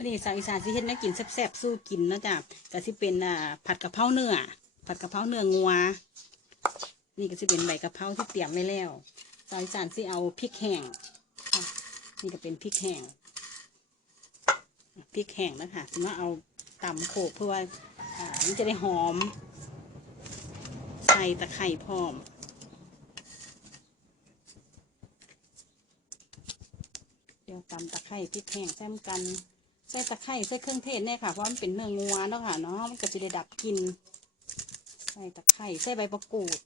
วันนี้สาวอีสานสิเฮ็ดแนวกินแซ่บๆสู้กินเนาะจ้ะก็สิเป็นอ่าผัดกะเพราเนื้อผัดกะเพราเนื้องัว นี่ก็สิเป็นใบกะเพราที่เตรียมไว้แล้วสาวอีสานสิเอาพริกแห้งนี่ก็เป็นพริกแห้งพริกแห้งนะคะสิมาเอาตำโขกเพื่อว่าอ่ามันจะได้หอมใส่ตะไคร่พร้อมเดี๋ยวตำตะไคร่พริกแห้งแซมกัน ใส่ตะไคร่ใส่เครื่องเทศแน่ค่ะ เพราะมันเป็นเนื้องัวเนาะค่ะเนาะ มันก็จะได้ดับกลินใส่ตะไคร่ใส่ใบมะกรูด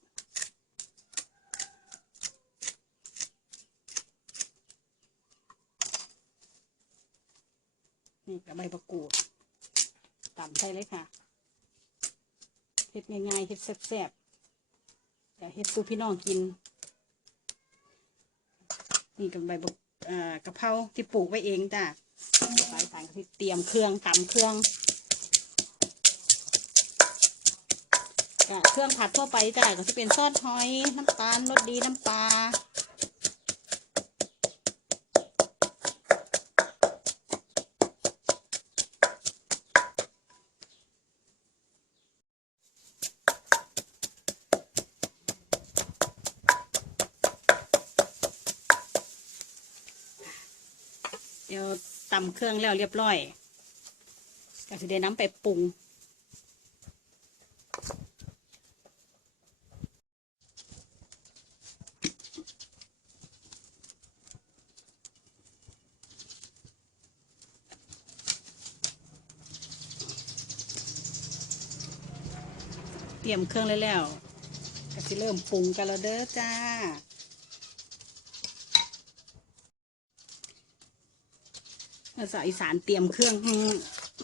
นี่กับใบมะกรูดตำใส่เลยค่ะเฮ็ดง่ายๆเฮ็ดแซ่บๆอย่าเฮ็ดสู่พี่น้องกิน นี่กับใบมะเอ่อกะเพราที่ปลูกไว้เองจ้ะ สายต่างที่เตรียมเครื่องตำเครื่องจ้ะเครื่องผัดทั่วไปจ้ะก็จะเป็นซอสหอย น้ำตาลรสดีน้ำปลาเดี๋ยว ตำเครื่องแล้วเรียบร้อยก็จะได้น้ำไปปรุง เตรียมเครื่องเลยแล้วก็จะเริ่มปรุงกันแล้วเด้อจ้า สาวอีสานเตรียมเครื่อง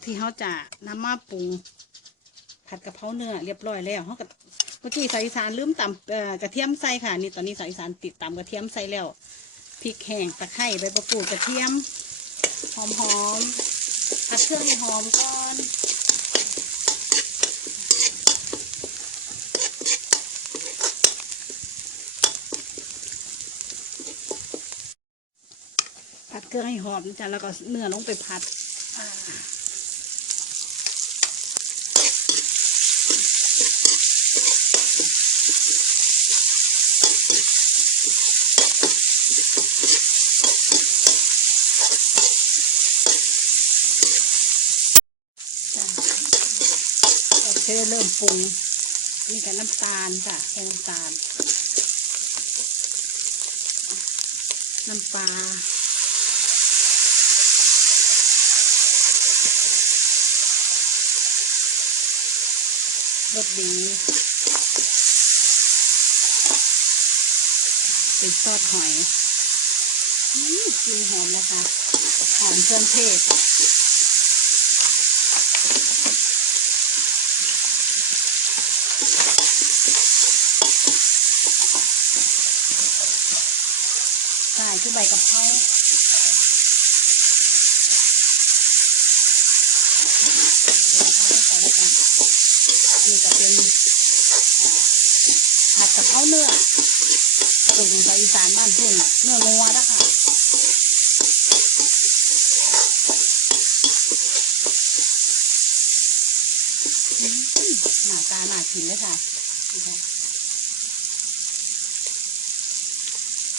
ที่เขาจะนำมาปรุงผัดกะเพราเนื้อเรียบร้อยแล้วเขาก็เมื่อกี้สาวอีสานลืมตำกระเทียมใส่ค่ะ นี่ตอนนี้สาวอีสานติดตำกระเทียมใส่แล้วพริกแห้งตะไคร้ใบมะกรูดกระเทียมหอมหอมๆผัดเครื่องให้หอมก่อน ผัดเครื่องให้หอมจ้ะแล้วก็เนื้อลงไปผัดอ่าจ้ะก็จะเริ่มปรุงนี่กับน้ำตาลจ้ะใส่น้ำตาล น้ำปลา สดีเป็นซอสหอยกลินหอมแล้วค่ะหอมเครื่องเทศใช่คือใบกะเพราใบกะเพราใส่ด้วยกันอั นนี้ก็เป็นผัดกะเพราเนื้อสูตรของชาอีสานบ้านทุ่งเนื้องัวนะคะหน้าตาหน่ากินเลยค่ะนี่ค่ะ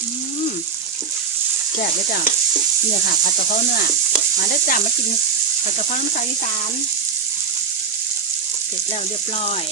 อืมแซ่บเลยจ้ะเนี่ยค่ะผัดกะเพราเนื้อมาได้จ้ะมากินผัดกะเพราน้ำสาวอีสาน เสร็จแล้วเรียบร้อย